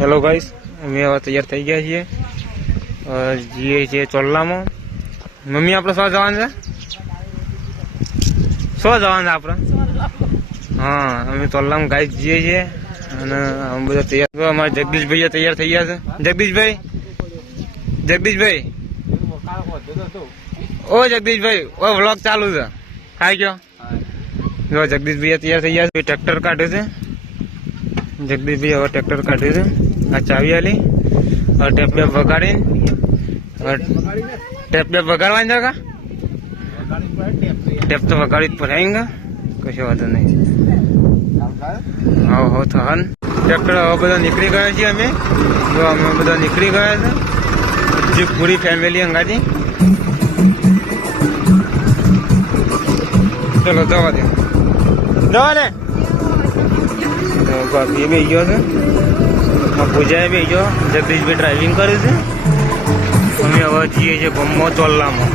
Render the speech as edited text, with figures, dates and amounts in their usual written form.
Hello guys, અમે હવે તૈયાર થઈ ગયા છીએ. જઈએ છીએ ચોલ્લામાં. મમ્મી આપણે શું જવાનું છે? શું જવાનું છે આપણે? હા, અમે ચોલ્લામાં ગાઈસ જઈએ છીએ અને અમે બધા તૈયાર. અમારા જગદીશભાઈ તૈયાર થઈ ગયા છે. જગદીશભાઈ ઓ જગદીશભાઈ, ઓ વ્લોગ ચાલુ છે. ખાઈ ગયો? જો જગદીશભાઈ તૈયાર થઈ ગયા છે. ટ્રેક્ટર કાઢે છે જગદીશભાઈ. હવે ટ્રેક્ટર કાઢ્યું છે. આ ચાવી આલી. હવે ટેપ બેપ વગાડીને ટેપ બેપ વગાડવાની છે. ટેપ તો વગાડી જ પડાયેંગા, કશો વાંધો નહીં. હા થન ટ્રેક્ટર હવે બધા નીકળી ગયા છીએ અમે. જો અમે બધા નીકળી ગયા છે. હજી પૂરી ફેમિલી અંગાથી. ચલો જવા દે, જવા દે. ભાભી બી ગયો છે, પૂજા બી ગયો. જગદીશભાઈ ડ્રાઇવિંગ કરે છે. અમે હવે જઈએ છીએ ગમો ચોલ્લામાં.